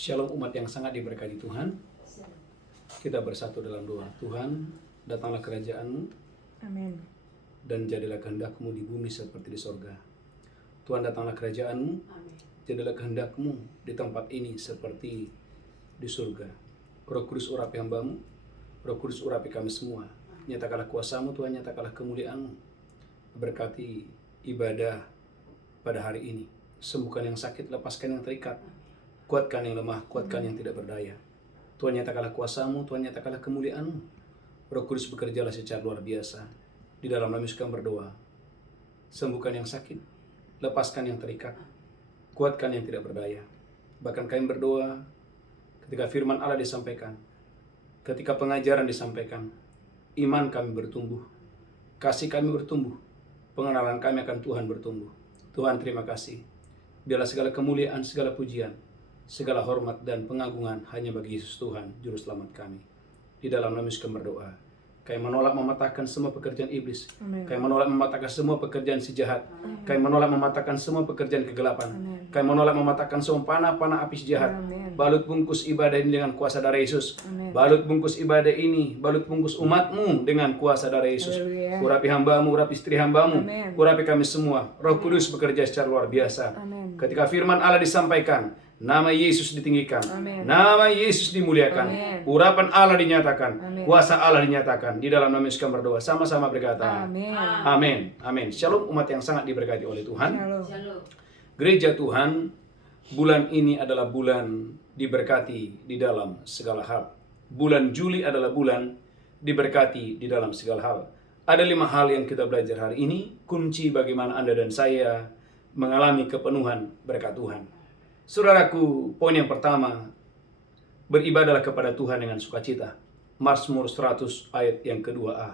Shalom umat yang sangat diberkati Tuhan. Kita bersatu dalam doa. Tuhan, datanglah kerajaan-Mu. Amin. Dan jadilah kehendak-Mu di bumi seperti di sorga. Tuhan, datanglah kerajaan-Mu. Jadilah kehendak-Mu di tempat ini seperti di surga. Roh Kudus urapi hamba-Mu. Roh Kudus urapi kami semua. Nyatakanlah kuasa-Mu Tuhan, nyatakanlah kemuliaan-Mu. Berkati ibadah pada hari ini. Sembuhkan yang sakit, lepaskan yang terikat. Kuatkan yang lemah, kuatkan yang tidak berdaya. Tuhan, nyatakanlah kuasa-Mu, Tuhan, nyatakanlah kemuliaan-Mu. Roh Kudus bekerjalah secara luar biasa. Di dalam nama Yesus kami berdoa. Sembuhkan yang sakit, lepaskan yang terikat, kuatkan yang tidak berdaya. Bahkan kami berdoa ketika firman Allah disampaikan, ketika pengajaran disampaikan, iman kami bertumbuh, kasih kami bertumbuh, pengenalan kami akan Tuhan bertumbuh. Tuhan, terima kasih. Biarlah segala kemuliaan, segala pujian, segala hormat dan pengagungan hanya bagi Yesus Tuhan, Juru Selamat kami. Di dalam nama Yesus kami berdoa. Kami menolak mematahkan semua pekerjaan iblis. Amen. Kami menolak mematahkan semua pekerjaan si jahat. Kami menolak mematahkan semua pekerjaan kegelapan. Amen. Kami menolak mematahkan semua panah-panah api si jahat. Amen. Balut bungkus ibadah ini dengan kuasa darah Yesus. Amen. Balut bungkus ibadah ini, balut bungkus umat-Mu dengan kuasa darah Yesus. Haleluya. Urapi hamba-Mu, urapi istri hamba-Mu. Amen. Urapi kami semua. Roh Kudus bekerja secara luar biasa. Amen. Ketika firman Allah disampaikan, nama Yesus ditinggikan, Amen. nama Yesus dimuliakan, Amen. urapan Allah dinyatakan, Amen. kuasa Allah dinyatakan. Di dalam nama Yesus kami berdoa, sama-sama berkata, Amin. Amin. Amin. Shalom umat yang sangat diberkati oleh Tuhan. Shalom. Gereja Tuhan, bulan ini adalah bulan diberkati di dalam segala hal. Bulan Juli adalah bulan diberkati di dalam segala hal. Ada 5 hal yang kita belajar hari ini, kunci bagaimana Anda dan saya mengalami kepenuhan berkat Tuhan. Saudaraku, poin yang pertama, beribadahlah kepada Tuhan dengan sukacita. Mazmur 100 ayat yang kedua A.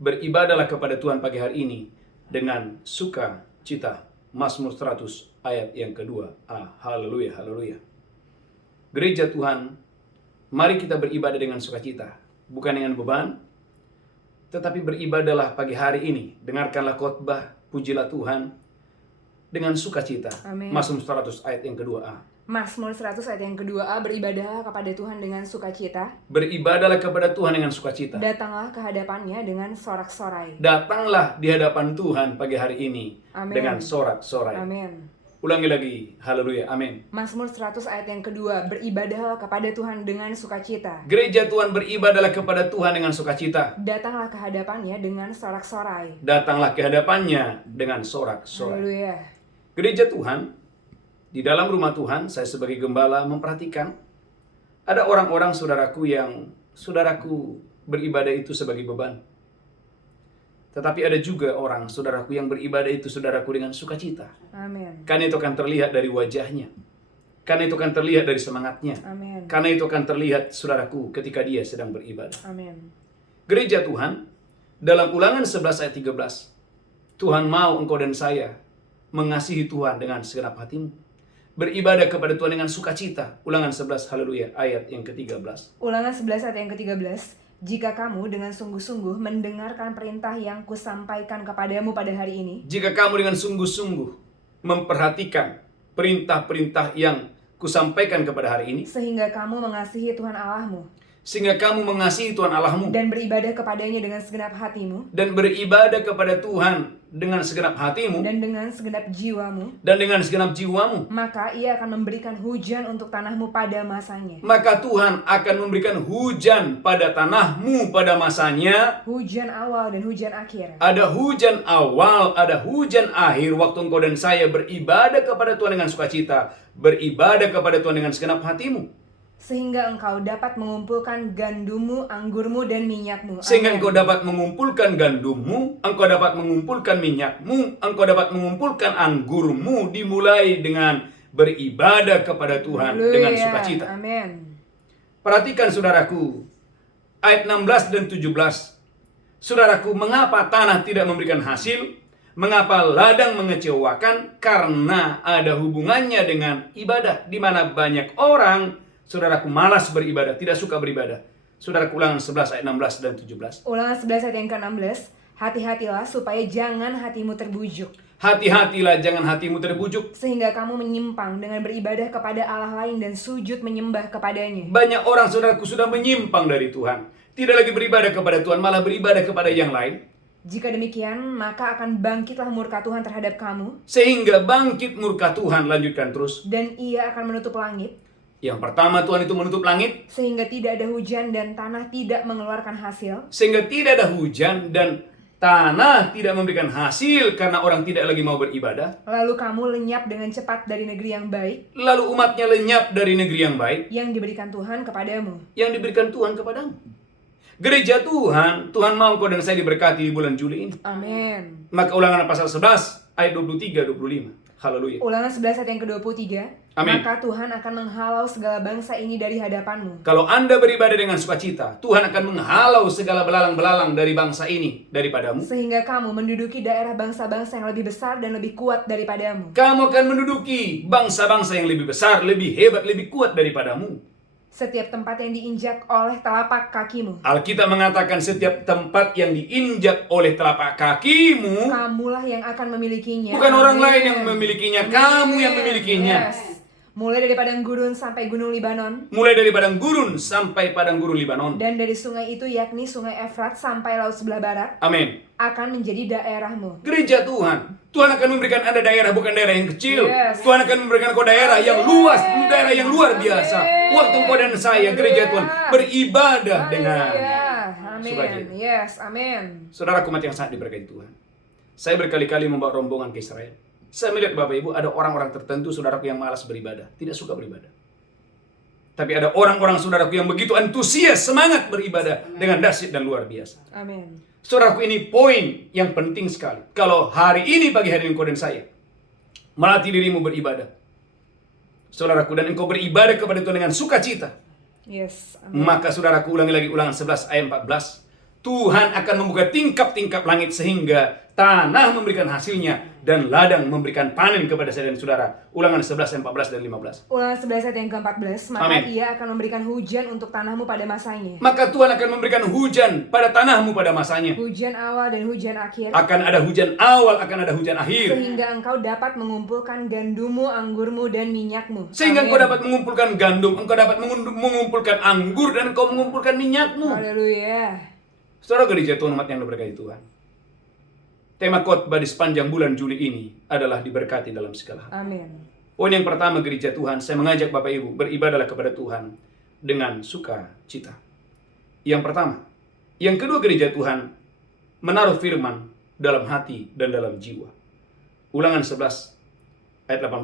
Beribadahlah kepada Tuhan pagi hari ini dengan sukacita. Mazmur 100 ayat yang kedua A. Haleluya, haleluya. Gereja Tuhan, mari kita beribadah dengan sukacita. Bukan dengan beban, tetapi beribadahlah pagi hari ini. Dengarkanlah khotbah, pujilah Tuhan dengan sukacita. Amin. Mazmur 100 ayat yang kedua A. Mazmur 100 ayat yang kedua A, beribadah kepada Tuhan dengan sukacita. Beribadahlah kepada Tuhan dengan sukacita. Datanglah ke hadapannya dengan sorak-sorai. Datanglah di hadapan Tuhan pagi hari ini Amin. dengan sorak-sorai. Amin. Ulangi lagi, haleluya, amin. Mazmur 100 ayat yang kedua, beribadahlah kepada Tuhan dengan sukacita. Gereja Tuhan, beribadahlah kepada Tuhan dengan sukacita. Datanglah ke hadapannya dengan sorak-sorai. Datanglah ke hadapannya dengan sorak-sorai. Haleluya. Gereja Tuhan, di dalam rumah Tuhan, saya sebagai gembala memperhatikan ada orang-orang saudaraku beribadah itu sebagai beban. Tetapi ada juga orang saudaraku yang beribadah itu saudaraku dengan sukacita. Amin. Karena itu akan terlihat dari wajahnya. Karena itu akan terlihat dari semangatnya. Amin. Karena itu akan terlihat saudaraku ketika dia sedang beribadah. Amin. Gereja Tuhan, dalam Ulangan 11 ayat 13, Tuhan mau engkau dan saya mengasihi Tuhan dengan segenap hatimu. Beribadah kepada Tuhan dengan sukacita. Ulangan 11, haleluya, ayat yang ke-13. Ulangan 11 ayat yang ke-13. Jika kamu dengan sungguh-sungguh mendengarkan perintah yang kusampaikan kepadamu pada hari ini. Jika kamu dengan sungguh-sungguh memperhatikan perintah-perintah yang kusampaikan kepada hari ini. Sehingga kamu mengasihi Tuhan Allahmu. Sehingga kamu mengasihi Tuhan Allahmu. Dan beribadah kepadanya dengan segenap hatimu. Dan beribadah kepada Tuhan dengan segenap hatimu. Dan dengan segenap jiwamu. Dan dengan segenap jiwamu. Maka ia akan memberikan hujan untuk tanahmu pada masanya. Maka Tuhan akan memberikan hujan pada tanahmu pada masanya. Hujan awal dan hujan akhir. Ada hujan awal, ada hujan akhir. Waktu engkau dan saya beribadah kepada Tuhan dengan sukacita. Beribadah kepada Tuhan dengan segenap hatimu. Sehingga engkau dapat mengumpulkan gandummu, anggurmu, dan minyakmu. Sehingga Amin. engkau dapat mengumpulkan gandummu, engkau dapat mengumpulkan minyakmu, engkau dapat mengumpulkan anggurmu, dimulai dengan beribadah kepada Tuhan Haleluya. dengan sukacita. Amin. Perhatikan saudaraku, ayat 16 dan 17. Saudaraku, mengapa tanah tidak memberikan hasil? Mengapa ladang mengecewakan? Karena ada hubungannya dengan ibadah, di mana banyak orang, saudaraku, malas beribadah, tidak suka beribadah. Saudaraku, Ulangan 11 ayat 16 dan 17. Ulangan 11 ayat yang ke-16. Hati-hatilah supaya jangan hatimu terbujuk. Hati-hatilah jangan hatimu terbujuk. sehingga kamu menyimpang dengan beribadah kepada Allah lain dan sujud menyembah kepadanya. Banyak orang saudaraku sudah menyimpang dari Tuhan. Tidak lagi beribadah kepada Tuhan, malah beribadah kepada yang lain. Jika demikian, maka akan bangkitlah murka Tuhan terhadap kamu, Sehingga bangkit murka Tuhan, lanjutkan terus. dan Ia akan menutup langit, Yang pertama Tuhan itu menutup langit. sehingga tidak ada hujan dan tanah tidak mengeluarkan hasil. Sehingga tidak ada hujan dan tanah tidak memberikan hasil karena orang tidak lagi mau beribadah. Lalu kamu lenyap dengan cepat dari negeri yang baik, Lalu umatnya lenyap dari negeri yang baik yang diberikan Tuhan kepadamu. yang diberikan Tuhan kepadamu. Gereja Tuhan, Tuhan mau kau dan saya diberkati di bulan Juli ini. Amin. Maka Ulangan pasal 11 ayat 23-25. Haleluya. Ulangan 11 ayat yang ke-23. Amin. Maka Tuhan akan menghalau segala bangsa ini dari hadapanmu. Kalau Anda beribadah dengan sukacita, Tuhan akan menghalau segala belalang-belalang dari bangsa ini daripadamu. Sehingga kamu menduduki daerah bangsa-bangsa yang lebih besar dan lebih kuat daripadamu. Kamu akan menduduki bangsa-bangsa yang lebih besar, lebih hebat, lebih kuat daripadamu. Setiap tempat yang diinjak oleh telapak kakimu, Alkitab mengatakan setiap tempat yang diinjak oleh telapak kakimu, kamulah yang akan memilikinya. bukan orang Amin. lain yang memilikinya, kamu yang memilikinya. Yes. Mulai dari padang gurun sampai gunung Libanon, Mulai dari padang gurun sampai padang gurun Libanon. dan dari sungai itu yakni sungai Efrat sampai laut sebelah barat, Amin. akan menjadi daerahmu. Gereja Tuhan, Tuhan akan memberikan Anda daerah, bukan daerah yang kecil. Yes. Tuhan akan memberikan kau daerah yang luas, daerah yang luar biasa. Waktu kau dan saya, gereja Tuhan, beribadah dengan Amin. sukacita. Yes, amin. Saudara umat yang sangat diberkati Tuhan. Saya berkali-kali membawa rombongan ke Israel. Saya melihat Bapak Ibu, ada orang-orang tertentu saudaraku yang malas beribadah, tidak suka beribadah. Tapi ada orang-orang saudaraku yang begitu antusias, semangat beribadah dengan dahsyat dan luar biasa. Amin. Saudaraku, ini poin yang penting sekali. Kalau hari ini, pagi hari ini kau dan saya melatih dirimu beribadah, saudaraku, dan engkau beribadah kepada Tuhan dengan sukacita, Yes, amin. maka saudaraku, ulangi lagi Ulangan 11 ayat 14. Tuhan akan membuka tingkap-tingkap langit sehingga tanah memberikan hasilnya dan ladang memberikan panen kepada saya dan saudara. Ulangan 11 ayat 14 dan 15. Ulangan 11 ayat yang ke-14. Maka Amin. Ia akan memberikan hujan untuk tanahmu pada masanya. Maka Tuhan akan memberikan hujan pada tanahmu pada masanya. Hujan awal dan hujan akhir. Akan ada hujan awal, akan ada hujan akhir. Sehingga engkau dapat mengumpulkan gandummu, anggurmu, dan minyakmu. Sehingga Amin. engkau dapat mengumpulkan gandum, engkau dapat mengumpulkan anggur, dan engkau mengumpulkan minyakmu. Haleluya. Saudara gereja Tuhan, umat yang diberkati Tuhan. Tema khotbah di sepanjang bulan Juli ini adalah diberkati dalam segala hal. Amin. Poin yang pertama, gereja Tuhan, saya mengajak Bapak Ibu beribadahlah kepada Tuhan dengan sukacita. Yang pertama. Yang kedua, gereja Tuhan menaruh firman dalam hati dan dalam jiwa. Ulangan 11 ayat 18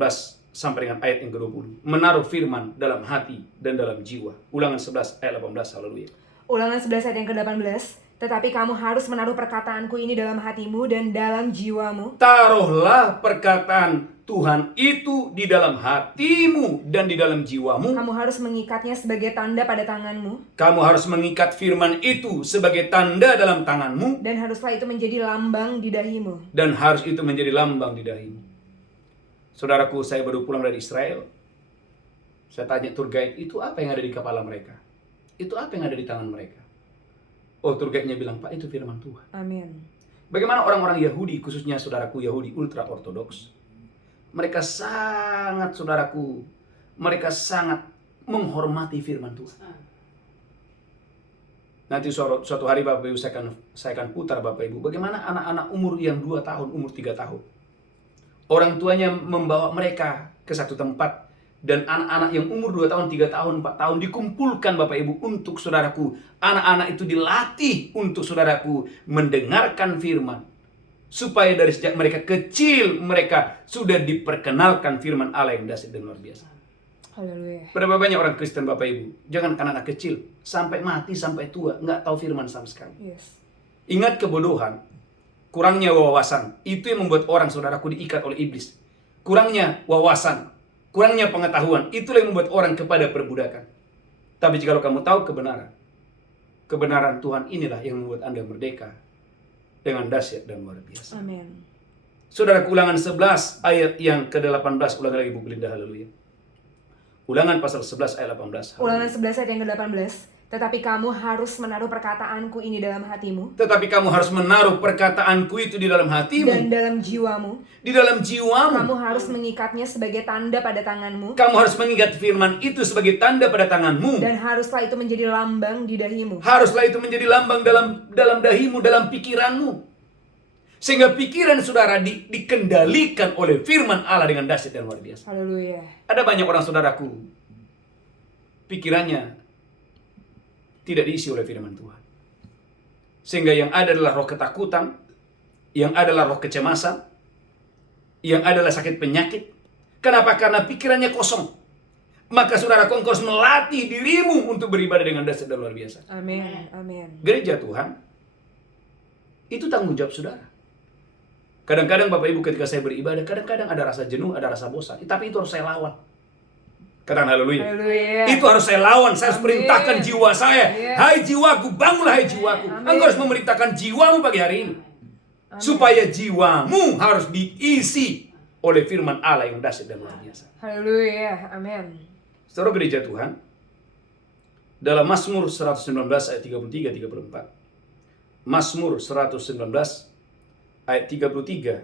sampai dengan ayat yang ke-20. Menaruh firman dalam hati dan dalam jiwa. Ulangan 11 ayat 18. Haleluya. Ulangan 11 ayat yang ke-18. Tetapi kamu harus menaruh perkataanku ini dalam hatimu dan dalam jiwamu. Taruhlah perkataan Tuhan itu di dalam hatimu dan di dalam jiwamu. Kamu harus mengikatnya sebagai tanda pada tanganmu. Kamu harus mengikat firman itu sebagai tanda dalam tanganmu. Dan haruslah itu menjadi lambang di dahimu. Dan harus itu menjadi lambang di dahimu. Saudaraku, saya baru pulang dari Israel. Saya tanya tour guide, itu apa yang ada di kepala mereka? Itu apa yang ada di tangan mereka? Oh, tour guide-nya bilang, Pak, itu firman Tuhan. Amin. Bagaimana orang-orang Yahudi, khususnya saudaraku Yahudi ultra ortodoks, mereka sangat, saudaraku, mereka sangat menghormati firman Tuhan. Nanti suatu hari Bapak Ibu saya akan putar Bapak Ibu, bagaimana anak-anak umur yang 2 tahun, umur 3 tahun. Orang tuanya membawa mereka ke satu tempat, dan anak-anak yang umur 2 tahun, 3 tahun, 4 tahun dikumpulkan Bapak Ibu untuk saudaraku. Anak-anak itu dilatih untuk saudaraku mendengarkan firman. Supaya dari sejak mereka kecil, mereka sudah diperkenalkan firman Allah yang dahsyat dan luar biasa. Haleluya. Berapa banyak orang Kristen Bapak Ibu, jangan anak kecil, sampai mati, sampai tua, nggak tahu firman sama sekali. Yes. Ingat kebodohan, kurangnya wawasan, itu yang membuat orang saudaraku diikat oleh iblis. Kurangnya wawasan, kurangnya pengetahuan, itulah yang membuat orang kepada perbudakan. Tapi jika kamu tahu kebenaran Tuhan inilah yang membuat Anda merdeka dengan dahsyat dan luar biasa. Amin. Saudaraku, Ulangan 11 ayat yang ke-18, ulangi lagi Bu Belinda, haleluya. Ulangan pasal 11 ayat 18. Ulangan 11 ayat yang ke-18. Tetapi kamu harus menaruh perkataanku ini dalam hatimu Tetapi kamu harus menaruh perkataanku itu di dalam hatimu. dan dalam jiwamu. Di dalam jiwamu. Kamu harus mengikatnya sebagai tanda pada tanganmu. Kamu harus mengingat firman itu sebagai tanda pada tanganmu. Dan haruslah itu menjadi lambang di dahimu. Haruslah itu menjadi lambang dalam dahimu, dalam pikiranmu. Sehingga pikiran saudara dikendalikan oleh firman Allah dengan dahsyat dan luar biasa. Haleluya. Ada banyak orang saudaraku, pikirannya tidak diisi oleh firman Tuhan. Sehingga yang ada adalah roh ketakutan, yang adalah roh kecemasan, yang adalah sakit penyakit. Kenapa? Karena pikirannya kosong. Maka saudara, engkau harus melatih dirimu untuk beribadah dengan dahsyat dan luar biasa. Amin. Amin. Gereja Tuhan, itu tanggung jawab saudara. Kadang-kadang Bapak Ibu ketika saya beribadah, kadang-kadang ada rasa jenuh, ada rasa bosan. Tapi itu harus saya lawan. Katakan haleluya. Haleluya. Itu harus saya lawan. Saya harus Amin. perintahkan jiwa saya. Yes. Hai jiwaku, bangunlah hai jiwaku. Amin. Engkau harus memerintahkan jiwamu pagi hari ini. Amin. Supaya jiwamu harus diisi oleh firman Allah yang dahsyat dan luar biasa. Haleluya. Amin. Saudara gereja Tuhan, dalam Mazmur 119 ayat 33-34. Mazmur 119 ayat 33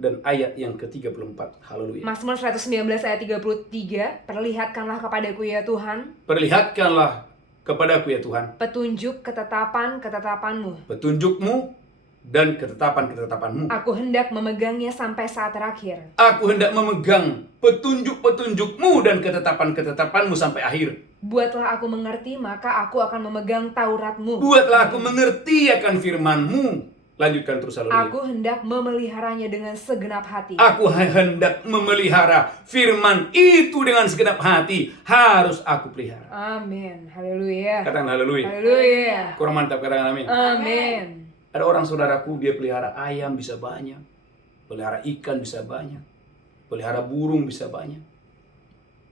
dan ayat yang ke-34. Haleluya. Mazmur 119 ayat 33, perlihatkanlah kepadaku ya Tuhan Perlihatkanlah kepadaku ya Tuhan petunjuk ketetapan-ketetapanmu. petunjukmu dan ketetapan-ketetapanmu. Aku hendak memegangnya sampai saat terakhir. Aku hendak memegang petunjuk-petunjukmu dan ketetapan-ketetapanmu sampai akhir. Buatlah aku mengerti, maka aku akan memegang Tauratmu. Buatlah aku mengerti akan firman-Mu. Lanjutkan terus, haleluya. Aku hendak memeliharanya dengan segenap hati. Aku hendak memelihara firman itu dengan segenap hati. Harus aku pelihara. Amin. Haleluya. Katakan haleluya. Haleluya. Kurang mantap, katakan amin. Amin. Ada orang saudaraku, dia pelihara ayam bisa banyak. Pelihara ikan bisa banyak. Pelihara burung bisa banyak.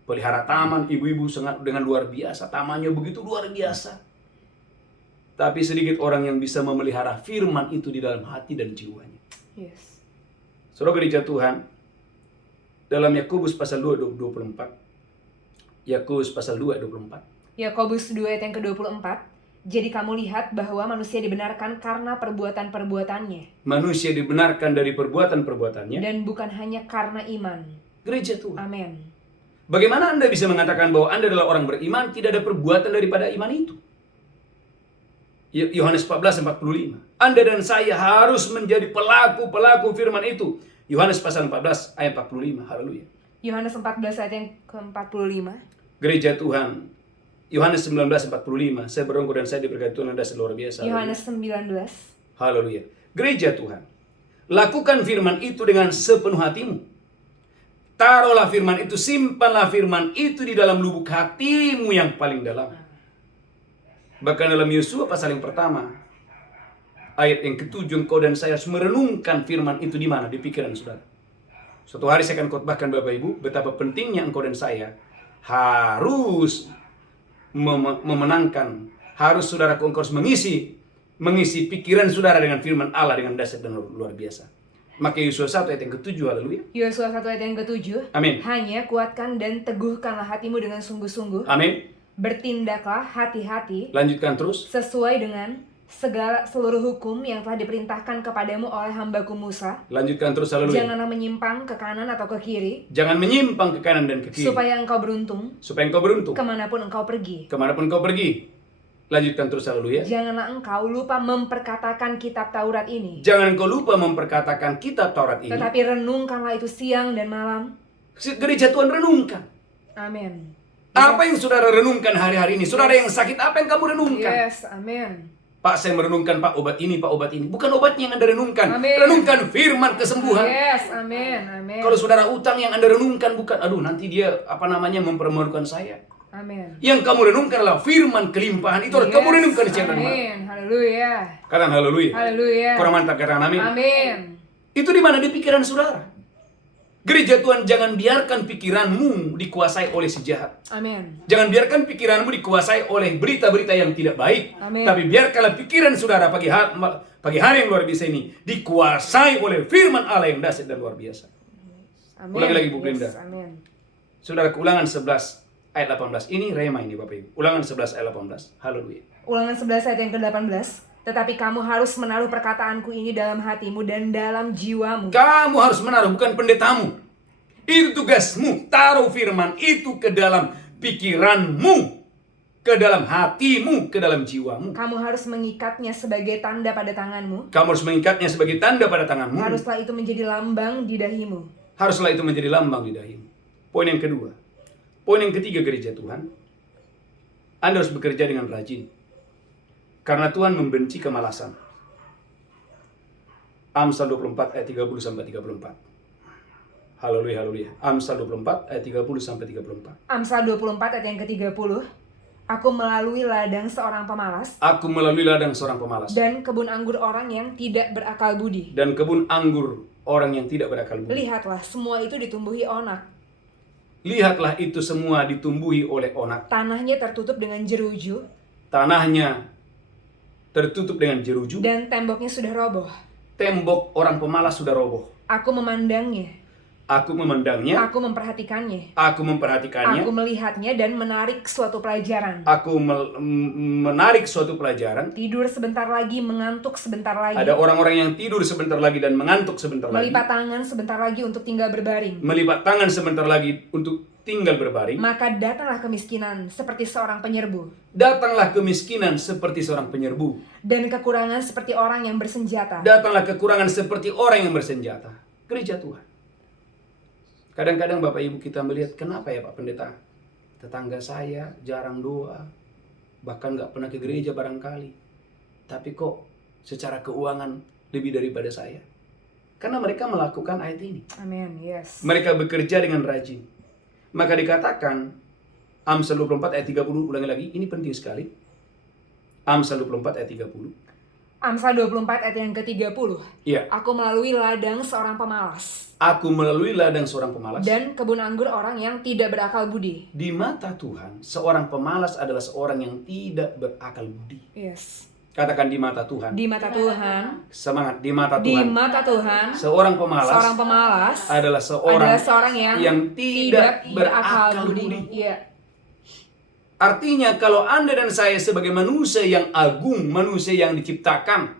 Pelihara taman, ibu-ibu sangat dengan luar biasa. Tamannya begitu luar biasa. Tapi sedikit orang yang bisa memelihara firman itu di dalam hati dan jiwanya. Yes. Saudara gereja Tuhan, dalam Yakobus pasal 2 ayat 24. Yakobus pasal 2 ayat 24. Yakobus 2 ayat yang ke-24. Jadi kamu lihat bahwa manusia dibenarkan karena perbuatan-perbuatannya. Manusia dibenarkan dari perbuatan-perbuatannya. Dan bukan hanya karena iman. Gereja Tuhan. Amin. Bagaimana Anda bisa mengatakan bahwa Anda adalah orang beriman, tidak ada perbuatan daripada iman itu? Yohanes 14:45. Anda dan saya harus menjadi pelaku-pelaku firman itu. Yohanes pasal 14 ayat 45. Haleluya. Yohanes 14 ayat yang ke-45. Gereja Tuhan. Yohanes 19:45. Saya berongkor dan saya diberkati Tuhan dan luar biasa. Yohanes 19. Haleluya. Gereja Tuhan. Lakukan firman itu dengan sepenuh hatimu. Taruhlah firman itu, simpanlah firman itu di dalam lubuk hatimu yang paling dalam. Bahkan dalam Yosua pasal yang pertama, ayat yang ke-7, engkau dan saya harus merenungkan firman itu di mana? Di pikiran saudara. Suatu hari saya akan khotbahkan Bapak Ibu, betapa pentingnya engkau dan saya harus memenangkan, harus saudara engkau harus mengisi pikiran saudara dengan firman Allah dengan dahsyat dan luar biasa. Maka Yosua 1 ayat yang ke-7, haleluya. Yosua 1 ayat yang ke-7. Amin. Hanya kuatkan dan teguhkanlah hatimu dengan sungguh-sungguh. Amin. Bertindaklah hati-hati Lanjutkan terus. sesuai dengan seluruh hukum yang telah diperintahkan kepadamu oleh hambaku Musa. Lanjutkan terus, haleluya. Janganlah menyimpang ke kanan atau ke kiri. Jangan menyimpang ke kanan dan ke kiri. Supaya engkau beruntung. Supaya engkau beruntung. Kemanapun engkau pergi. Kemanapun engkau pergi. Lanjutkan terus, haleluya. Janganlah engkau lupa memperkatakan kitab Taurat ini. Jangan engkau lupa memperkatakan kitab Taurat ini. Tetapi renungkanlah itu siang dan malam. Gereja Tuhan, renungkan. Amin. Apa yang saudara renungkan hari-hari ini? Saudara yang sakit, apa yang kamu renungkan? Yes, amin. Pak, saya merenungkan Pak obat ini, Pak obat ini. Bukan obatnya yang Anda renungkan. Amin. Renungkan firman kesembuhan. Yes, amin, amin. Kalau saudara utang yang Anda renungkan bukan, aduh nanti dia mempermalukan saya. Amin. Yang kamu renungkan adalah firman kelimpahan. Itu harus kamu renungkan di siang dan malam. Amin. Haleluya. Katakan haleluya. Haleluya. Kurang mantap, katakan amin. Amin. Itu di mana? Di pikiran saudara. Gereja Tuhan, jangan biarkan pikiranmu dikuasai oleh si jahat. Amin. Jangan biarkan pikiranmu dikuasai oleh berita-berita yang tidak baik. Amin. Tapi biarkanlah pikiran saudara pagi hari yang luar biasa ini dikuasai oleh firman Allah yang dahsyat dan luar biasa. Amin. Ulangi lagi, Bu Blinda. Yes, amin. Saudara, Ulangan 11 ayat 18. Ini rema ini Bapak Ibu. Ulangan 11 ayat 18. Haleluya. Ulangan 11 ayat yang ke-18. Tetapi kamu harus menaruh perkataanku ini dalam hatimu dan dalam jiwamu. Kamu harus menaruh, bukan pendetamu. Itu tugasmu. Taruh firman itu ke dalam pikiranmu, ke dalam hatimu, ke dalam jiwamu. Kamu harus mengikatnya sebagai tanda pada tanganmu. Kamu harus mengikatnya sebagai tanda pada tanganmu. Haruslah itu menjadi lambang di dahimu. Haruslah itu menjadi lambang di dahimu. Poin yang kedua. Poin yang ketiga, gereja Tuhan. Anda harus bekerja dengan rajin. Karena Tuhan membenci kemalasan. Amsal 24 ayat 30 sampai 34. Haleluya, haleluya. Amsal 24 ayat 30 sampai 34. Amsal 24 ayat yang ke-30. Aku melalui ladang seorang pemalas. Aku melalui ladang seorang pemalas. Dan kebun anggur orang yang tidak berakal budi. Dan kebun anggur orang yang tidak berakal budi. Lihatlah, semua itu ditumbuhi onak. Lihatlah, itu semua ditumbuhi oleh onak. Tanahnya tertutup dengan jeruju. Tanahnya tertutup dengan jeruju. Dan temboknya sudah roboh. Tembok orang pemalas sudah roboh. Aku memandangnya. Aku memandangnya. Aku memperhatikannya. Aku memperhatikannya. Aku melihatnya dan menarik suatu pelajaran. Aku menarik suatu pelajaran. Tidur sebentar lagi, mengantuk sebentar lagi. Ada orang-orang yang tidur sebentar lagi dan mengantuk sebentar lagi. Melipat tangan sebentar lagi untuk tinggal berbaring. Melipat tangan sebentar lagi untuk tinggal berbaring. Maka datanglah kemiskinan seperti seorang penyerbu. Datanglah kemiskinan seperti seorang penyerbu. Dan kekurangan seperti orang yang bersenjata. Datanglah kekurangan seperti orang yang bersenjata. Gereja Tuhan. Kadang-kadang Bapak Ibu kita melihat, kenapa ya Pak Pendeta? Tetangga saya jarang doa. Bahkan gak pernah ke gereja barangkali. Tapi kok secara keuangan lebih daripada saya? Karena mereka melakukan ayat ini. Amin, yes. Mereka bekerja dengan rajin. Maka dikatakan, Amsal 24 ayat 30, ulangi lagi, ini penting sekali. Amsal 24 ayat 30. Amsal 24 ayat yang ke-30. Iya. Aku melalui ladang seorang pemalas. Aku melalui ladang seorang pemalas. Dan kebun anggur orang yang tidak berakal budi. Di mata Tuhan, seorang pemalas adalah seorang yang tidak berakal budi. Yes. Katakan di mata Tuhan. Di mata Tuhan. Semangat, di mata Di Tuhan. mata Tuhan. Seorang pemalas adalah seorang yang tidak berakal budi. Iya. Artinya kalau Anda dan saya sebagai manusia yang agung, manusia yang diciptakan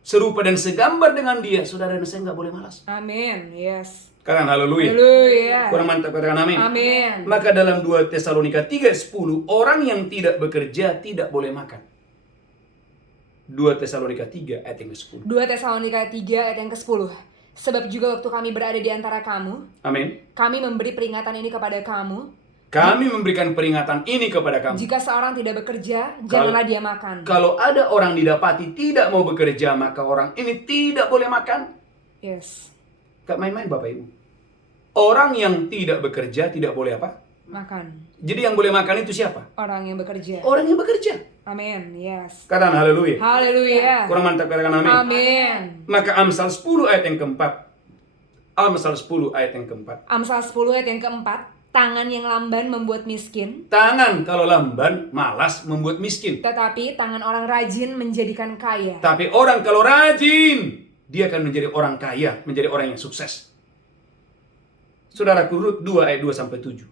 serupa dan segambar dengan Dia, saudara dan saya nggak boleh malas. Amin. Yes. Katakan haleluya. Haleluya. Kurang mantap, katakan amin. Amin. Maka dalam 2 Tesalonika 3:10, orang yang tidak bekerja tidak boleh makan. 2 Tesalonika 3 ayat yang ke-10. 2 Tesalonika 3 ayat yang ke-10. Sebab juga waktu kami berada di antara kamu, Amin. kami memberi peringatan ini kepada kamu. Kami memberikan peringatan ini kepada kamu. Jika seorang tidak bekerja, janganlah dia makan. Kalau ada orang didapati tidak mau bekerja, maka orang ini tidak boleh makan. Yes. Gak main-main Bapak Ibu. Orang yang tidak bekerja tidak boleh apa? Makan. Jadi yang boleh makan itu siapa? Orang yang bekerja. Orang yang bekerja. Amin. Yes. Katakan haleluya. Haleluya. Kurang mantap, katakan amin. Amin. Maka Amsal 10 ayat yang keempat. Amsal 10 ayat yang keempat. Amsal 10 ayat yang keempat. Tangan yang lamban membuat miskin. Tangan kalau lamban malas membuat miskin. Tetapi tangan orang rajin menjadikan kaya. Tapi orang kalau rajin, dia akan menjadi orang kaya, menjadi orang yang sukses. Saudaraku, Rut 2 ayat 2 sampai 7.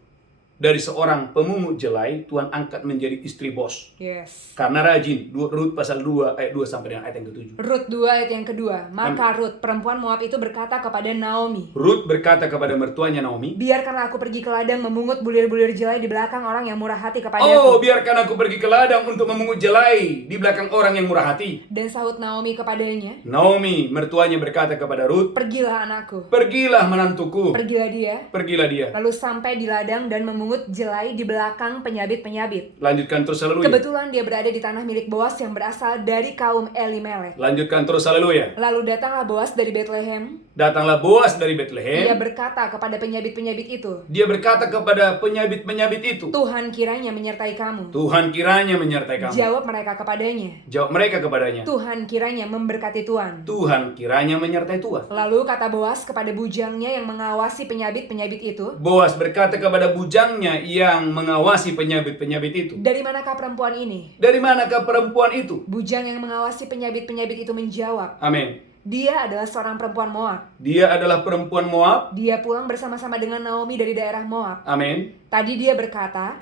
Dari seorang pemungut jelai, Tuhan angkat menjadi istri bos. Yes. Karena rajin. Rut pasal 2 ayat 2 sampai dengan ayat yang ke-7. Rut 2 ayat yang kedua. Maka Rut, perempuan Moab itu berkata kepada Naomi. Rut berkata kepada mertuanya Naomi, Biarkanlah aku pergi ke ladang memungut bulir-bulir jelai di belakang orang yang murah hati oh, kepadaku. biarkan aku pergi ke ladang untuk memungut jelai di belakang orang yang murah hati. Dan sahut Naomi kepadanya, Naomi, mertuanya berkata kepada Rut, Pergilah anakku. pergilah menantuku. Pergilah dia. Pergilah dia. Lalu sampai di ladang dan memungut jelai di belakang penyabit-penyabit. Lanjutkan terus, haleluya. Kebetulan dia berada di tanah milik Boas yang berasal dari kaum Elimelek. Lanjutkan terus, haleluya. Lalu datanglah Boas dari Bethlehem. Datanglah Boas dari Dia Bethlehem. berkata kepada penyabit-penyabit itu, Dia berkata kepada penyabit-penyabit itu, Tuhan kiranya menyertai kamu. Tuhan kiranya menyertai kamu. Jawab mereka kepadanya, Jawab mereka kepadanya, Tuhan kiranya memberkati Tuhan. Tuhan kiranya menyertai Tuhan. Lalu kata Boas kepada bujangnya yang mengawasi penyabit-penyabit itu, Boas berkata kepada bujangnya yang mengawasi penyabit-penyabit itu, Dari manakah perempuan ini? dari manakah perempuan itu? Bujang yang mengawasi penyabit-penyabit itu menjawab, Amin. Dia adalah seorang perempuan Moab. Dia adalah perempuan Moab. Dia pulang bersama-sama dengan Naomi dari daerah Moab. Amin. Tadi dia berkata,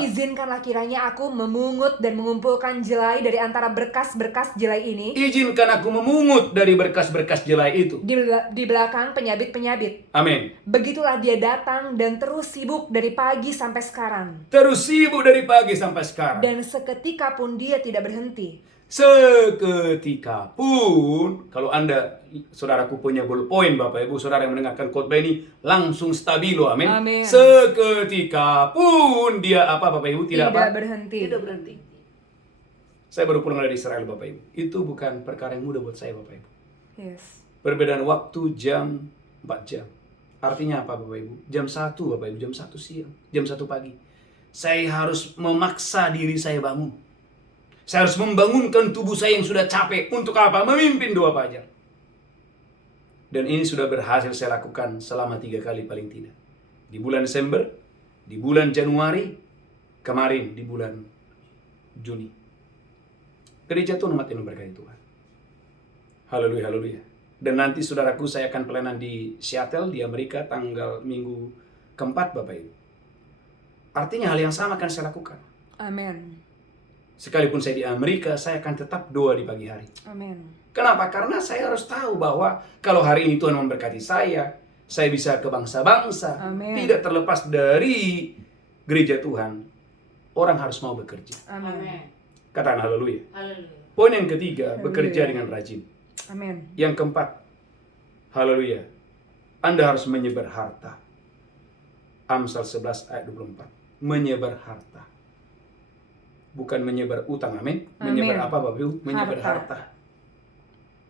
izinkanlah kiranya aku memungut dan mengumpulkan jelai dari antara berkas-berkas jelai ini. Izinkan aku memungut dari berkas-berkas jelai itu. Di belakang penyabit-penyabit. Amin. Begitulah dia datang dan terus sibuk dari pagi sampai sekarang. Terus sibuk dari pagi sampai sekarang. Dan seketika pun dia tidak berhenti. Seketika pun, kalau Anda, saudaraku, punya ballpoint, Bapak Ibu, saudara yang mendengarkan khotbah ini, langsung stabilo, amin. Amin. Seketika pun dia apa, Bapak Ibu? Tidak berhenti. Tidak berhenti. Saya baru pulang dari Israel, Bapak Ibu. Itu bukan perkara yang mudah buat saya, Bapak Ibu. Yes. Perbedaan waktu jam 4 jam. Artinya apa, Bapak Ibu? Jam 1, Bapak Ibu, jam 1 siang, jam 1 pagi. Saya harus memaksa diri saya bangun. Saya harus membangunkan tubuh saya yang sudah capek. Untuk apa? Memimpin 2 fajar. Dan ini sudah berhasil saya lakukan selama 3 kali paling tidak. Di bulan Desember, di bulan Januari, kemarin di bulan Juni. Gereja Tuhan umat yang berkati Tuhan. Haleluya, haleluya. Dan nanti saudaraku, saya akan pelayanan di Seattle, di Amerika, tanggal Minggu keempat, Bapak Ibu. Artinya hal yang sama akan saya lakukan. Amin. Sekalipun saya di Amerika, saya akan tetap doa di pagi hari. Amin. Kenapa? Karena saya harus tahu bahwa kalau hari ini Tuhan memberkati saya bisa ke bangsa-bangsa. Amin. Tidak terlepas dari gereja Tuhan, orang harus mau bekerja. Amin. Katakan haleluya. Haleluya. Poin yang ketiga, Haleluya. bekerja dengan rajin. Amin. Yang keempat, haleluya, Anda harus menyebar harta. Amsal 11 ayat 24. Menyebar harta. Bukan menyebar utang, amin. Menyebar apa, Bapak Ibu? Menyebar harta.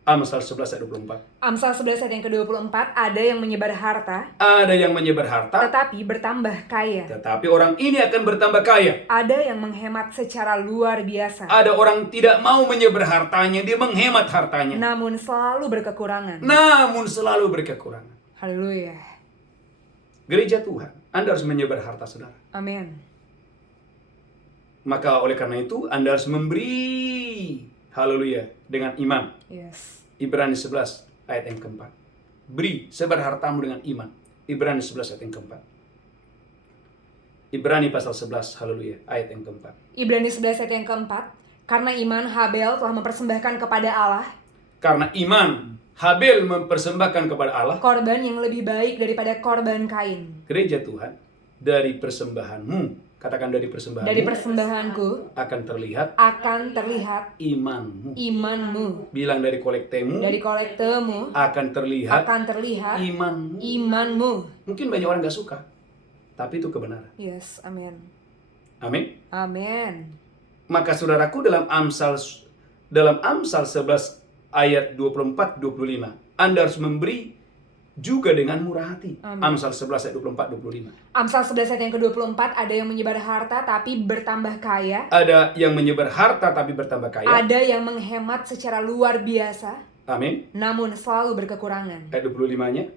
Amsal 11 ayat 24. Amsal 11 ayat yang ke-24, ada yang menyebar harta. Ada yang menyebar harta. Tetapi bertambah kaya. Tetapi orang ini akan bertambah kaya. Ada yang menghemat secara luar biasa. Ada orang tidak mau menyebar hartanya, dia menghemat hartanya. Namun selalu berkekurangan. Haleluya. Gereja Tuhan, Anda harus menyebar harta, saudara. Amin. Maka oleh karena itu Anda harus memberi, haleluya, dengan iman. Yes. Ibrani 11 ayat yang keempat. Beri, sebar hartamu dengan iman. Ibrani 11 ayat yang keempat. Ibrani pasal 11, haleluya, ayat yang keempat. Ibrani 11 ayat yang keempat. Karena iman Habel telah mempersembahkan kepada Allah. Karena iman Habel mempersembahkan kepada Allah Korban yang lebih baik daripada korban Kain. Gereja Tuhan, dari persembahanmu, katakan dari persembahanmu, Dari persembahanku akan terlihat imanmu. Bilang dari kolektemu, akan terlihat imanmu. Mungkin banyak orang gak suka, tapi itu kebenaran. Yes, amin. Amin. Amin. Maka saudaraku, dalam Amsal 11 ayat 24-25, Anda harus memberi juga dengan murah hati. Amin. Amsal 11 ayat 24-25. Amsal 11 ayat yang ke-24, ada yang menyebar harta tapi bertambah kaya. Ada yang menyebar harta tapi bertambah kaya. Ada yang menghemat secara luar biasa. Amin. Namun selalu berkekurangan. Ayat 25-nya.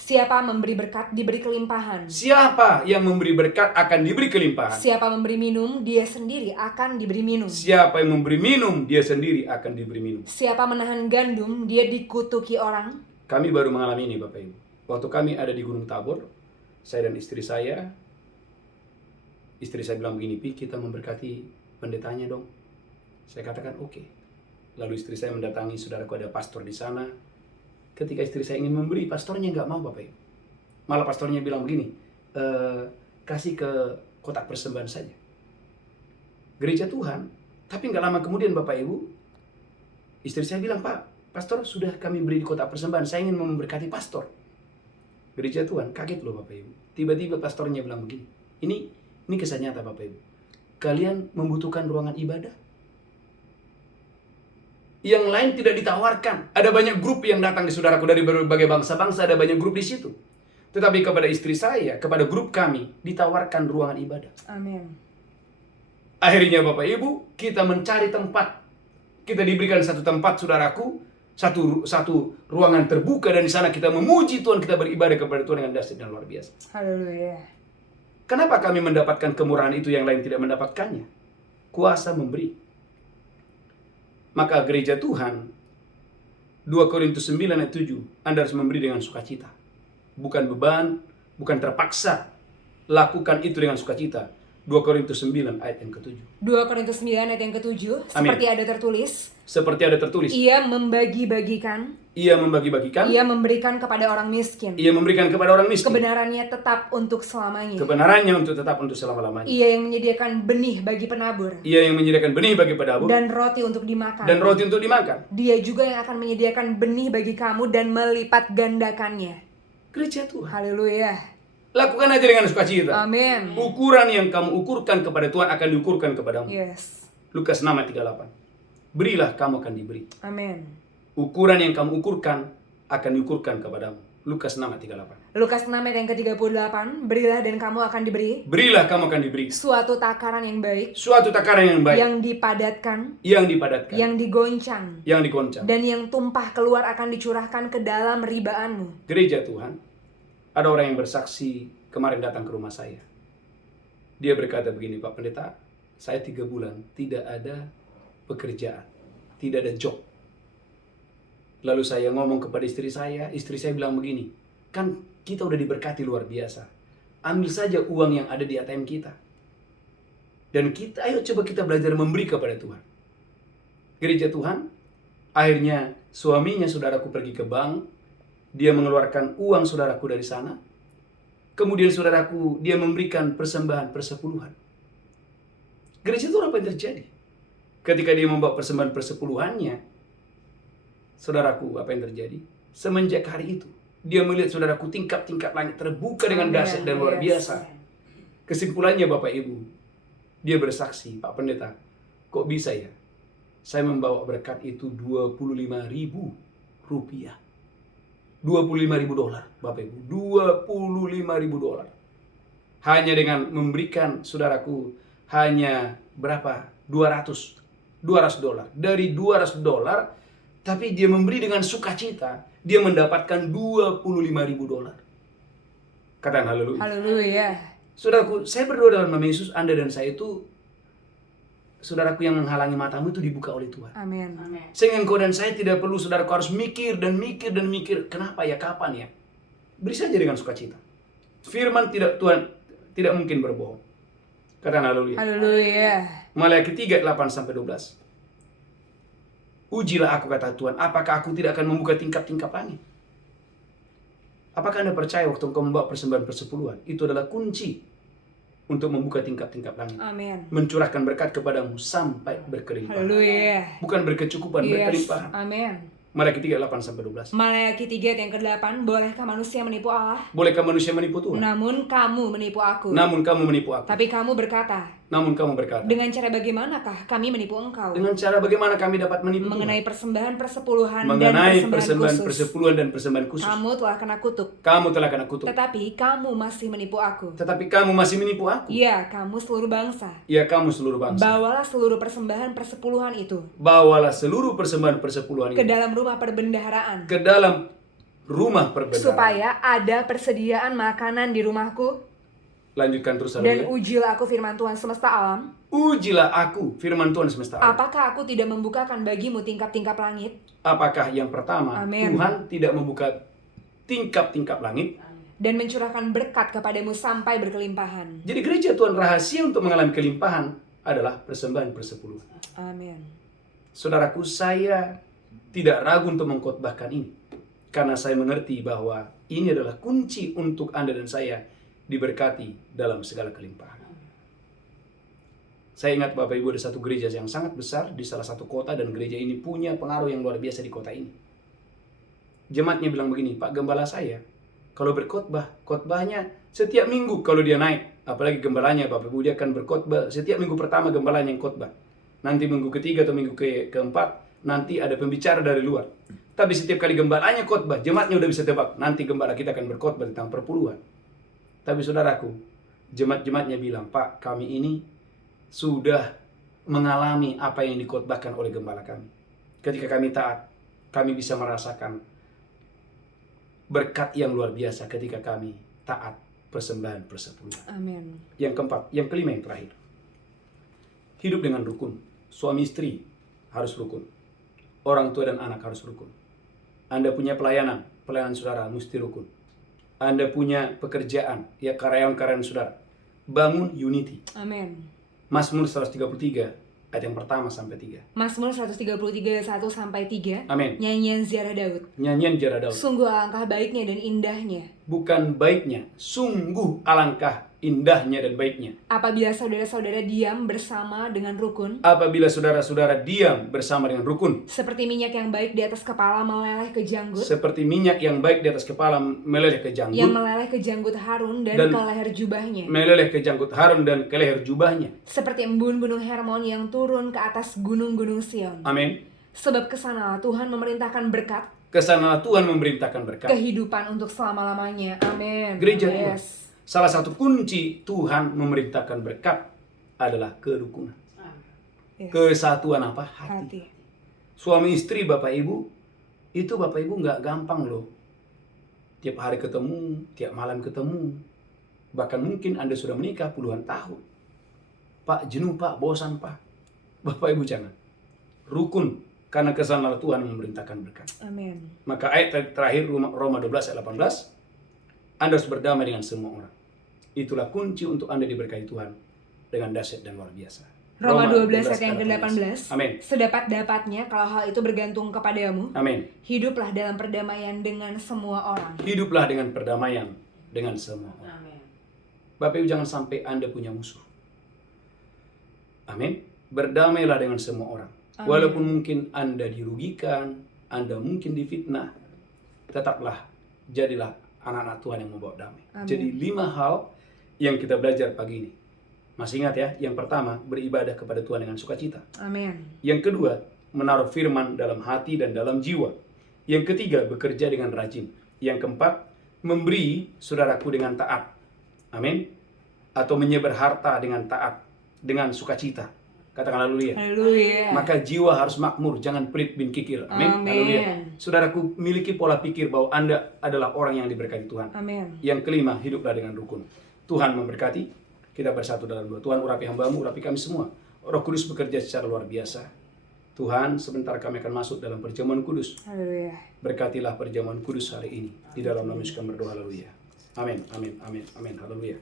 Siapa memberi berkat diberi kelimpahan. Siapa yang memberi berkat akan diberi kelimpahan. Siapa memberi minum, dia sendiri akan diberi minum. Siapa yang memberi minum, dia sendiri akan diberi minum. Siapa menahan gandum, dia dikutuki orang. Kami baru mengalami ini, Bapak Ibu. Waktu kami ada di Gunung Tabor, saya dan istri saya bilang begini, Pi, kita memberkati pendetanya dong. Saya katakan oke. Lalu istri saya mendatangi, saudaraku, ada pastor di sana. Ketika istri saya ingin memberi, pastornya nggak mau, Bapak Ibu. Malah pastornya bilang begini, kasih ke kotak persembahan saja. Gereja Tuhan. Tapi nggak lama kemudian, Bapak Ibu, istri saya bilang, Pak, pastor, sudah kami beri di kotak persembahan, saya ingin memberkati pastor. Gereja Tuhan, kaget loh Bapak Ibu. Tiba-tiba pastornya bilang begini, ini kisah nyata Bapak Ibu. Kalian membutuhkan ruangan ibadah? Yang lain tidak ditawarkan. Ada banyak grup yang datang di saudaraku dari berbagai bangsa-bangsa, ada banyak grup di situ. Tetapi kepada istri saya, kepada grup kami, ditawarkan ruangan ibadah. Amin. Akhirnya Bapak Ibu, kita mencari tempat. Kita diberikan satu tempat, saudaraku, satu ruangan terbuka, dan di sana kita memuji Tuhan, kita beribadah kepada Tuhan dengan dahsyat dan luar biasa. Haleluya. Kenapa kami mendapatkan kemurahan itu yang lain tidak mendapatkannya? Kuasa memberi. Maka gereja Tuhan, 2 Korintus 9 ayat 7, Anda harus memberi dengan sukacita. Bukan beban, bukan terpaksa. Lakukan itu dengan sukacita. 2 Korintus 9 ayat yang ke-7. 2 Korintus 9 ayat yang ke-7, seperti ada tertulis, seperti ada tertulis, ia membagi-bagikan, ia membagi-bagikan, ia memberikan kepada orang miskin, ia memberikan kepada orang miskin. kebenarannya tetap untuk selamanya. Kebenarannya untuk tetap untuk selama-lamanya. Ia yang menyediakan benih bagi penabur, Ia yang menyediakan benih bagi penabur dan roti untuk dimakan. dan roti untuk dimakan. Dia juga yang akan menyediakan benih bagi kamu dan melipat gandakannya. Gereja Tuhan, Haleluya. lakukan aja dengan sukacita. Amin. Ukuran yang kamu ukurkan kepada Tuhan akan diukurkan kepadamu. Yes. Lukas 6 ayat 38. Berilah, kamu akan diberi. Amin. Ukuran yang kamu ukurkan akan diukurkan kepadamu. Lukas 6 ayat 38. Lukas 6 ayat yang ke-38, berilah dan kamu akan diberi Berilah, kamu akan diberi. suatu takaran yang baik, Suatu takaran yang baik, yang dipadatkan, yang dipadatkan, yang digoncang, yang digoncang. dan yang tumpah keluar akan dicurahkan ke dalam ribaanmu. Gereja Tuhan, ada orang yang bersaksi kemarin datang ke rumah saya. Dia berkata begini, Pak Pendeta, saya 3 bulan tidak ada pekerjaan, tidak ada job. Lalu saya ngomong kepada istri saya bilang begini, kan kita udah diberkati luar biasa. Ambil saja uang yang ada di ATM kita. Dan kita, ayo coba kita belajar memberi kepada Tuhan. Gereja Tuhan, akhirnya suaminya, saudaraku, pergi ke bank. Dia mengeluarkan uang saudaraku dari sana. Kemudian saudaraku, dia memberikan persembahan persepuluhan. Gereja itu apa yang terjadi? Ketika dia membawa persembahan persepuluhannya, saudaraku, apa yang terjadi? Semenjak hari itu, dia melihat saudaraku tingkap-tingkap langit terbuka dengan dahsyat dan luar biasa. Kesimpulannya Bapak Ibu, dia bersaksi, Pak Pendeta, kok bisa ya? Saya membawa berkat itu 25.000 rupiah. 25.000 dolar, Bapak Ibu. 25.000 dolar. Hanya dengan memberikan, saudaraku, hanya berapa? 200 dolar. Dari 200 dolar, tapi dia memberi dengan sukacita, dia mendapatkan 25.000 dolar. Katakan haleluya. Haleluya. Saudaraku, saya berdoa dalam nama Yesus, Anda dan saya itu, saudaraku, yang menghalangi matamu itu dibuka oleh Tuhan. Amin. Sehingga engkau dan saya tidak perlu, saudaraku, harus mikir dan mikir dan mikir. Kenapa ya, kapan ya? Beri saja dengan sukacita. Firman Tuhan tidak mungkin berbohong. Katakan haleluya. Haleluya. Maleakhi 3, 8-12. Ujilah aku, kata Tuhan, apakah aku tidak akan membuka tingkap-tingkap langit? Apakah Anda percaya waktu engkau membawa persembahan persepuluhan, itu adalah kunci untuk membuka tingkap-tingkap langit. Amin. Mencurahkan berkat kepadamu sampai berkelimpahan. Haleluya. Bukan berkecukupan, berkelimpahan. Amin. Maleakhi 3, 8-12. Maleakhi 3 yang ke-8, bolehkah manusia menipu Allah? Bolehkah manusia menipu Tuhan? Namun kamu menipu aku. Namun kamu menipu aku. Tapi kamu berkata, Namun kamu berkata, dengan cara bagaimanakah kami menipu engkau? dengan cara bagaimana kami dapat menipu Mengenai Tuhan? persembahan persepuluhan dan Mengenai persembahan persembahan khusus. persepuluhan dan persembahan khusus. Kamu telah kena kutuk. Kamu telah kena kutuk. Tetapi kamu masih menipu aku. Tetapi kamu masih menipu aku. Ya, kamu seluruh bangsa. Ya, kamu seluruh bangsa. Bawalah seluruh persembahan persepuluhan itu Bawalah seluruh persembahan persepuluhan ke itu dalam rumah perbendaharaan, ke dalam rumah perbendaharaan. supaya ada persediaan makanan di rumahku. Lanjutkan terus, Dan haleluya. ujilah aku firman Tuhan semesta alam. Ujilah aku, firman Tuhan semesta alam. Apakah aku tidak membukakan bagimu tingkap-tingkap langit? Apakah yang pertama, Amin. Tuhan tidak membuka tingkap-tingkap langit? Dan mencurahkan berkat kepadamu sampai berkelimpahan. Jadi gereja Tuhan, rahasia untuk mengalami kelimpahan adalah persembahan persepuluhan. Amin. Saudaraku, saya tidak ragu untuk mengkhotbahkan ini, karena saya mengerti bahwa ini adalah kunci untuk Anda dan saya diberkati dalam segala kelimpahan. Saya ingat Bapak Ibu, ada satu gereja yang sangat besar di salah satu kota, dan gereja ini punya pengaruh yang luar biasa di kota ini. Jemaatnya bilang begini, Pak Gembala saya, kalau berkhotbah, khotbahnya setiap minggu kalau dia naik, apalagi gembalanya Bapak Ibu, dia akan berkhotbah setiap minggu pertama, gembalanya yang khotbah. Nanti minggu ketiga atau minggu keempat, nanti ada pembicara dari luar. Tapi setiap kali gembalanya khotbah, jemaatnya udah bisa tebak, nanti gembala kita akan berkhotbah tentang perpuluhan. Tapi saudaraku, jemaat-jemaatnya bilang, Pak, kami ini sudah mengalami apa yang dikhotbahkan oleh gembala kami. Ketika kami taat, kami bisa merasakan berkat yang luar biasa ketika kami taat persembahan persepuluhan. Amin. Yang keempat, yang kelima, yang terakhir. Hidup dengan rukun. Suami istri harus rukun. Orang tua dan anak harus rukun. Anda punya pelayanan saudara mesti rukun. Anda punya pekerjaan, ya karyawan-karyawan saudara, bangun unity. Amin. Mazmur 133 ayat yang pertama sampai 3. Mazmur 133 1 sampai 3. Amin. Nyanyian ziarah Daud. Nyanyian ziarah Daud. Sungguh alangkah baiknya dan indahnya. Bukan baiknya, sungguh alangkah indahnya dan baiknya. Apabila saudara-saudara diam bersama dengan rukun. Apabila saudara-saudara diam bersama dengan rukun. Seperti minyak yang baik di atas kepala meleleh ke janggut. Seperti minyak yang baik di atas kepala meleleh ke janggut. Yang meleleh ke janggut Harun dan ke leher jubahnya. Meleleh ke janggut Harun dan ke leher jubahnya. Seperti embun gunung Hermon yang turun ke atas gunung-gunung Sion. Amin. Sebab kesanalah Tuhan memerintahkan berkat. Kesanalah Tuhan memerintahkan berkat. Kehidupan untuk selama-lamanya. Amin. Gereja Tuhan. Salah satu kunci Tuhan memerintahkan berkat adalah kerukunan. Kesatuan apa? Hati. Suami istri, Bapak Ibu, itu Bapak Ibu nggak gampang loh. Tiap hari ketemu, tiap malam ketemu. Bahkan mungkin Anda sudah menikah puluhan tahun. Pak, jenuh Pak, bosan Pak. Bapak Ibu jangan. Rukun, karena kesanalah Tuhan memerintahkan berkat. Amin. Maka ayat terakhir Roma 12 ayat 18, Anda harus berdamai dengan semua orang. Itulah kunci untuk Anda diberkati Tuhan dengan dahsyat dan luar biasa. Roma 12 ayat yang ke-18. Amin. Sedapat-dapatnya kalau hal itu bergantung kepadamu. Amin. Hiduplah dalam perdamaian dengan semua orang. Hiduplah dengan perdamaian dengan semua orang. Amin. Bapak Ibu jangan sampai Anda punya musuh. Amin. Berdamailah dengan semua orang. Amin. Walaupun mungkin Anda dirugikan, Anda mungkin difitnah, tetaplah jadilah anak-anak Tuhan yang membawa damai. Amin. Jadi 5 hal yang kita belajar pagi ini. Masih ingat ya, yang pertama beribadah kepada Tuhan dengan sukacita. Amin. Yang kedua, menaruh firman dalam hati dan dalam jiwa. Yang ketiga, bekerja dengan rajin. Yang keempat, memberi saudaraku dengan taat. Amin. Atau menyebar harta dengan taat, dengan sukacita. Katakan haleluya. Haleluya. Maka jiwa harus makmur, jangan pelit bin kikir. Amin. Haleluya. Saudaraku, miliki pola pikir bahwa Anda adalah orang yang diberkati Tuhan. Amin. Yang kelima, hiduplah dengan rukun. Tuhan memberkati, kita bersatu dalam doa. Tuhan urapi hambamu, urapi kami semua. Roh Kudus bekerja secara luar biasa. Tuhan, sebentar kami akan masuk dalam perjamuan kudus. Haleluya. berkatilah Perjamuan kudus hari ini. Di dalam nama Yesus kami berdoa, haleluya. Amin, amin, amin, amin, haleluya.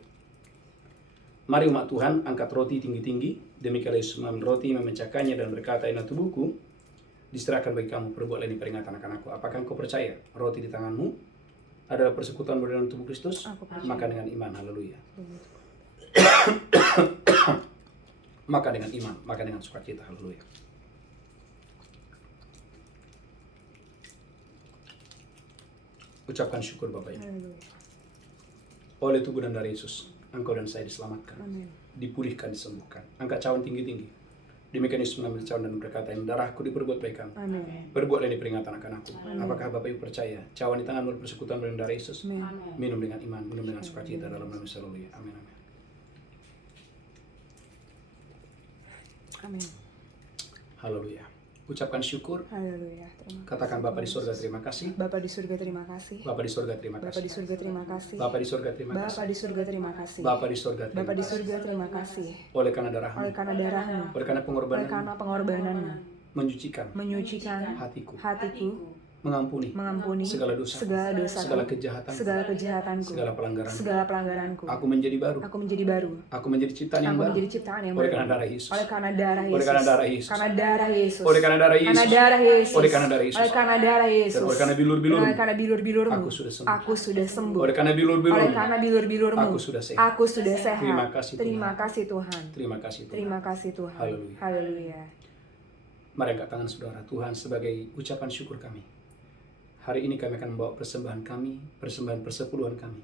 Mari umat Tuhan, angkat roti tinggi-tinggi. Demikian Yesus mengambil roti, memecahkannya dan berkata, inilah tubuhku, diserahkan bagi kamu, perbuatlah ini peringatan akan aku. Apakah engkau percaya roti di tanganmu adalah persekutuan dengan tubuh Kristus? Maka dengan iman, haleluya. Maka dengan iman, maka dengan sukacita, haleluya. Ucapkan syukur Bapak Ibu. Oleh tubuh dan darah Yesus, engkau dan saya diselamatkan. Amin. Dipulihkan, disembuhkan. Angkat cawan tinggi-tinggi. Demikian Yesus mengambil cawan dan berkata, yang darahku diperbuat baik kamu. Amin. Berbuatlah ini peringatan akan aku. Amin. Apakah Bapak Ibu percaya? Cawan di tangan persekutuan dengan darah Yesus. Amin. Minum dengan iman, minum dengan sukacita dalam nama Yesus, haleluya. Amin, amin. Amin. Haleluya. Ucapkan syukur. Haleluya. Katakan Bapa di surga terima kasih. Bapa di surga terima kasih. Bapa di surga terima Bapa kasih. di surga terima kasih. Bapa di surga terima Bapa kasih. di surga terima kasih. Bapa di surga terima Bapa di kasih. surga terima kasih. Oleh karena darahmu, Oleh karena darahmu, oleh karena oleh pengorbanan, karena pengorbananmu, menyucikan hatiku, mengampuni mengampuni segala dosa, segala dosa, segala kejahatan, segala kejahatanku, segala pelanggaran. segala pelanggaranku. Aku menjadi baru. Aku menjadi baru. Aku menjadi ciptaan yang Aku baru. menjadi ciptaan yang Oleh baru. karena darah Yesus. Oleh karena darah Oleh Yesus. karena darah Yesus. Karena darah Yesus. Oleh karena darah Yesus. Karena darah Yesus. Oleh karena darah Yesus. Oleh karena darah Yesus. Dan oleh karena bilur-bilurmu. Oleh karena bilur-bilurmu. Aku sudah sembuh. Aku sudah sembuh. Oleh karena Oleh bilur-bilurmu. karena bilur-bilurmu. Aku sudah sehat. Aku sudah sehat. Terima kasih Tuhan. Terima kasih Tuhan. Terima kasih Tuhan. Terima kasih Tuhan. Haleluya. Haleluya. Mari angkat tangan saudara. Tuhan, sebagai ucapan syukur kami, hari ini kami akan membawa persembahan kami, persembahan persepuluhan kami,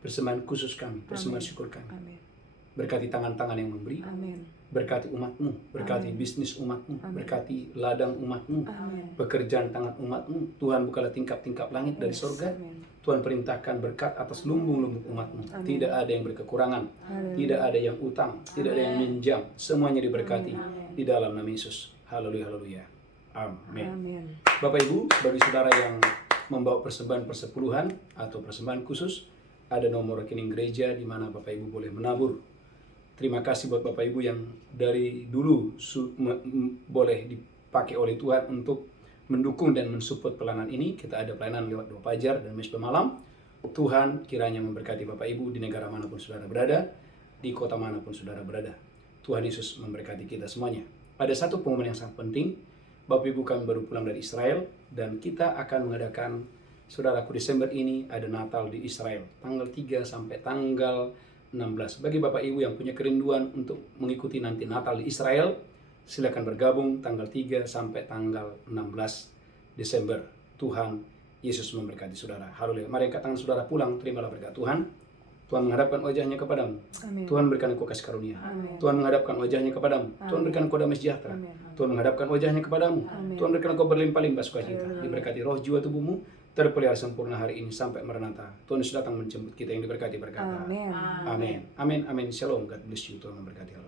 persembahan khusus kami, persembahan Amin. syukur kami. Amin. Berkati tangan-tangan yang memberi, Amin. berkati umatmu, berkati Amin. bisnis umatmu, Amin. berkati ladang umatmu, Amin. pekerjaan tangan umatmu. Tuhan, bukalah tingkap-tingkap langit dari Yes, sorga. amin. Tuhan, perintahkan berkat atas lumbung-lumbung umatmu. Amin. Tidak ada yang berkekurangan, Haleluya. tidak ada yang utang, tidak ada yang minjam. Semuanya diberkati Amin. di dalam nama Yesus. Haleluya, haleluya. Amin. Amin. Bapak Ibu, bagi saudara yang membawa persembahan persepuluhan atau persembahan khusus, ada nomor rekening gereja di mana Bapak Ibu boleh menabur. Terima kasih buat Bapak Ibu yang dari dulu boleh dipakai oleh Tuhan untuk mendukung dan mensupport pelayanan ini. Kita ada pelayanan lewat doa fajar dan mesbah malam. Tuhan kiranya memberkati Bapak Ibu di negara manapun saudara berada, di kota manapun saudara berada. Tuhan Yesus memberkati kita semuanya. Ada satu pengumuman yang sangat penting. Bapak Ibu, kami baru pulang dari Israel dan kita akan mengadakan, saudaraku, Desember ini ada Natal di Israel tanggal 3 sampai tanggal 16. Bagi Bapak Ibu yang punya kerinduan untuk mengikuti nanti Natal di Israel, silakan bergabung tanggal 3 sampai tanggal 16 Desember. Tuhan Yesus memberkati saudara. Haleluya. Mari angkat tangan saudara, pulang, terimalah berkat Tuhan. Tuhan menghadapkan wajahnya kepadamu. Amin. Tuhan berikan engkau kasih karunia. Amin. Tuhan menghadapkan wajahnya kepadamu. Tuhan berikan engkau damai sejahtera. Amin. Tuhan menghadapkan wajahnya kepadamu. Amin. Tuhan berikan engkau berlimpah-limpah sukacita. Haleluya. Diberkati roh, jiwa, tubuhmu, terpelihara sempurna hari ini sampai Maranatha. Tuhan Yesus datang menjemput kita yang diberkati berkata. Amin. Amin. Amin. Amin. Shalom. God bless you. Tuhan memberkati.